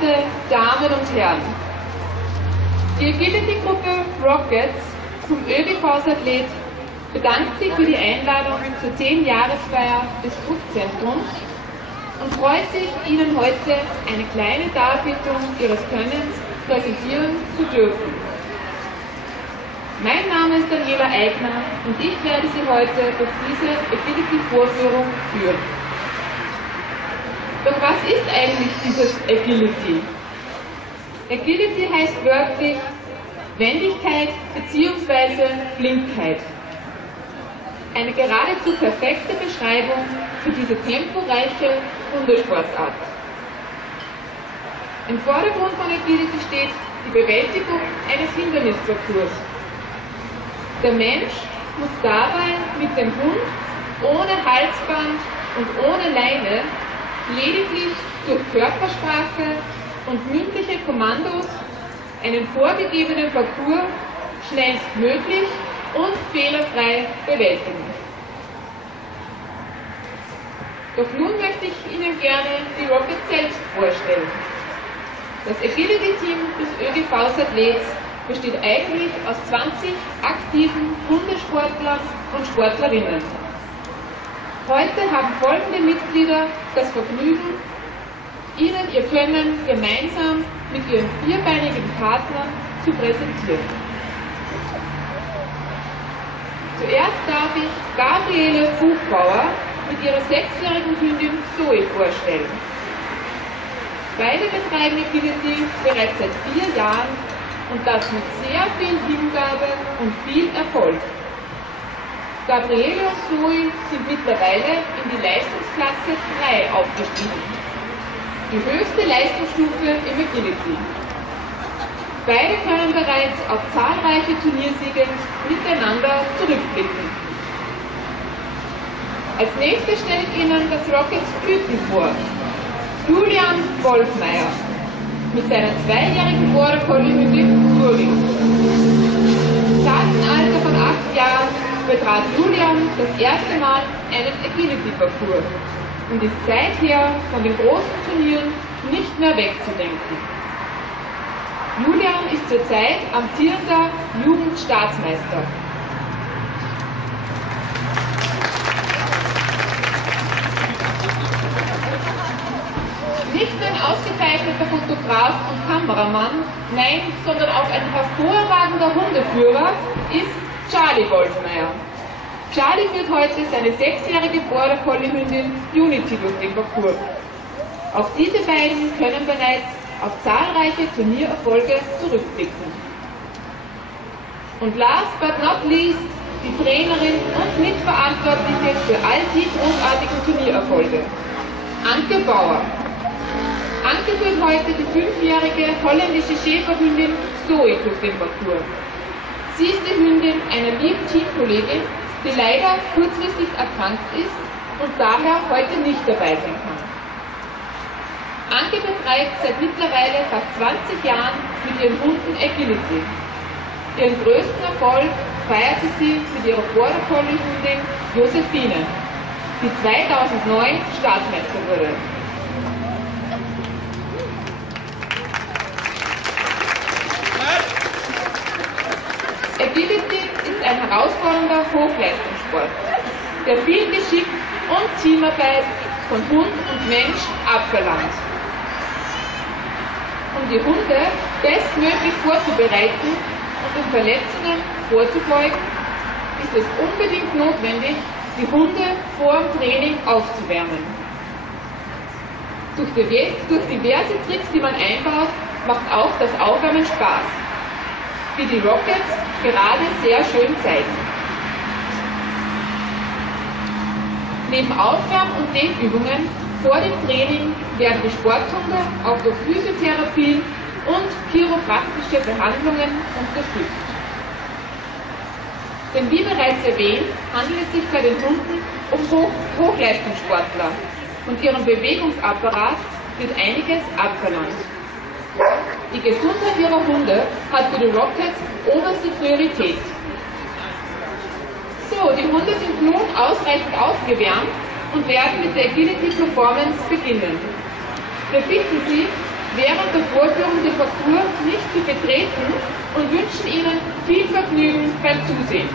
Verehrte Damen und Herren, die Agility-Gruppe Rockets zum ÖGV-Athlet bedankt sich für die Einladung zur 10-Jahresfeier des Druckzentrums und freut sich, Ihnen heute eine kleine Darbietung Ihres Könnens präsentieren zu dürfen. Mein Name ist Daniela Eigner und ich werde Sie heute durch diese Agility-Vorführung führen. Doch was ist eigentlich dieses Agility? Agility heißt wörtlich Wendigkeit bzw. Flinkheit. Eine geradezu perfekte Beschreibung für diese temporeiche Hundesportart. Im Vordergrund von Agility steht die Bewältigung eines Hindernisparcours. Der Mensch muss dabei mit dem Hund ohne Halsband und ohne Leine lediglich durch Körpersprache und mündliche Kommandos einen vorgegebenen Parcours schnellstmöglich und fehlerfrei bewältigen. Doch nun möchte ich Ihnen gerne die Rockets selbst vorstellen. Das Agility-Team des ÖGV-Athlets besteht eigentlich aus 20 aktiven Hundesportlern und Sportlerinnen. Heute haben folgende Mitglieder das Vergnügen, Ihnen ihr Können gemeinsam mit ihren vierbeinigen Partnern zu präsentieren. Zuerst darf ich Gabriele Buchbauer mit ihrer 6-jährigen Hündin Zoe vorstellen. Beide betreiben Agility bereits seit 4 Jahren und das mit sehr viel Hingabe und viel Erfolg. Gabriele und Zoe sind mittlerweile in die Leistungsklasse 3 aufgestiegen, die höchste Leistungsstufe im Agility. Beide können bereits auf zahlreiche Turniersiege miteinander zurückblicken. Als nächstes stelle ich Ihnen das Rockets Küken vor. Julian Wolfmeier mit seiner 2-jährigen Border Collie Hündin Juli. Im zarten Alter von 8 Jahren betrat Julian das erste Mal einen Agility-Parcours und ist seither von den großen Turnieren nicht mehr wegzudenken. Julian ist zurzeit amtierender Jugendstaatsmeister. Nicht nur ein ausgezeichneter Fotograf und Kameramann, nein, sondern auch ein hervorragender Hundeführer ist Charlie Wolfmeier. Charlie führt heute seine 6-jährige Border Collie Hündin Unity durch den Parcours. Auch diese beiden können bereits auf zahlreiche Turniererfolge zurückblicken. Und last but not least die Trainerin und Mitverantwortliche für all die großartigen Turniererfolge, Anke Bauer. Anke führt heute die 5-jährige holländische Schäferhündin Zoe durch den Parcours. Sie ist die Hündin einer lieben Teamkollegin, die leider kurzfristig erkrankt ist und daher heute nicht dabei sein kann. Anke betreibt seit mittlerweile fast 20 Jahren mit ihren Hunden Agility. Ihren größten Erfolg feierte sie mit ihrer Border Collie Hündin Josephine, die 2009 Staatsmeister wurde. Agility ist ein herausfordernder Hochleistungssport, der viel Geschick und Teamarbeit von Hund und Mensch abverlangt. Um die Hunde bestmöglich vorzubereiten und um Verletzungen vorzubeugen, ist es unbedingt notwendig, die Hunde vor dem Training aufzuwärmen. Durch diverse Tricks, die man einbaut, macht auch das Aufwärmen Spaß, wie die Rockets gerade sehr schön zeigen. Neben Aufwärm- und Dehnübungen vor dem Training werden die Sporthunde auch durch Physiotherapie und chiropraktische Behandlungen unterstützt. Denn wie bereits erwähnt, handelt es sich bei den Hunden um Hochleistungssportler und ihrem Bewegungsapparat wird einiges abverlangt. Die Gesundheit ihrer Hunde hat für die Rockets oberste Priorität. So, die Hunde sind nun ausreichend aufgewärmt und werden mit der Agility Performance beginnen. Wir bitten Sie, während der Vorführung den Parcours nicht zu betreten und wünschen Ihnen viel Vergnügen beim Zusehen.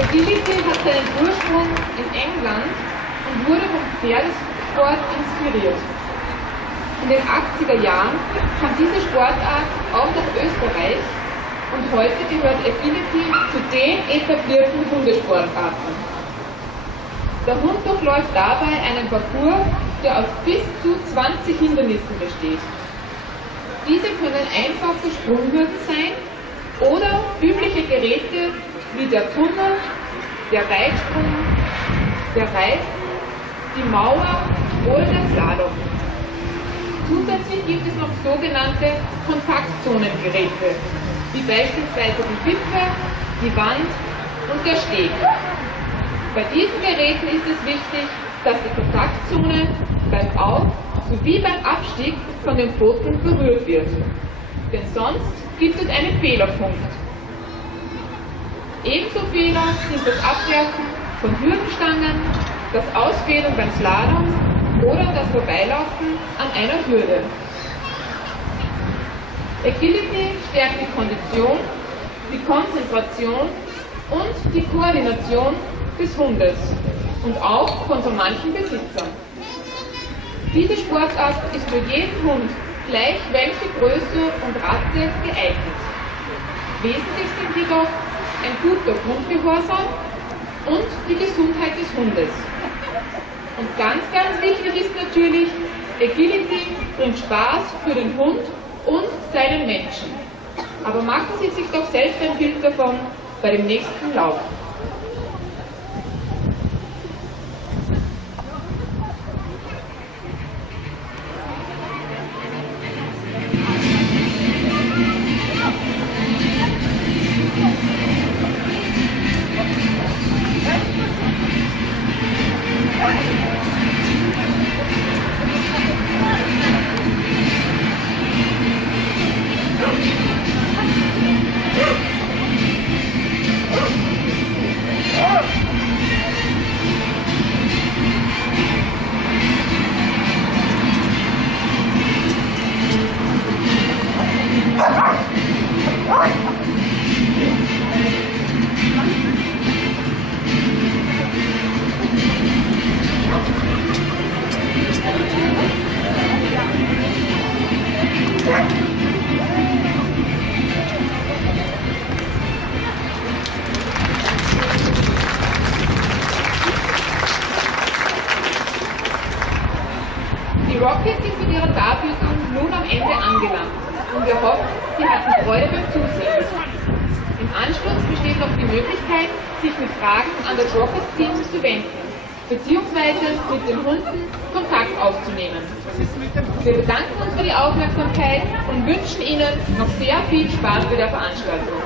Agility hat seinen Ursprung in England und wurde vom Pferdesport inspiriert. In den 80er Jahren kam diese Sportart auch nach Österreich und heute gehört Agility zu den etablierten Hundesportarten. Der Hund durchläuft dabei einen Parcours, der aus bis zu 20 Hindernissen besteht. Diese können einfache Sprunghürden sein oder übliche Geräte wie der Tunnel, der Weitsprung, der Reifen, die Mauer oder der Slalom. Zusätzlich gibt es noch sogenannte Kontaktzonengeräte, wie beispielsweise die Wippe, die Wand und der Steg. Bei diesen Geräten ist es wichtig, dass die Kontaktzone beim Auf- sowie beim Abstieg von den Pfoten berührt wird, denn sonst gibt es einen Fehlerpunkt. Ebenso Fehler sind das Abwerfen von Hürdenstangen, das Ausfedern beim Slalom oder das Vorbeilaufen an einer Hürde. Agility stärkt die Kondition, die Konzentration und die Koordination des Hundes und auch von so manchen Besitzern. Diese Sportart ist für jeden Hund, gleich welche Größe und Rasse, geeignet. Wesentlich sind jedoch ein guter Grundgehorsam und die Gesundheit des Hundes. Und ganz wichtig ist natürlich, Agility bringt Spaß für den Hund und seinen Menschen. Aber machen Sie sich doch selbst ein Bild davon bei dem nächsten Lauf. und wir hoffen, Sie hatten Freude beim Zusehen. Im Anschluss besteht noch die Möglichkeit, sich mit Fragen an das Rockers-Team zu wenden, beziehungsweise mit den Hunden Kontakt aufzunehmen. Wir bedanken uns für die Aufmerksamkeit und wünschen Ihnen noch sehr viel Spaß bei der Veranstaltung.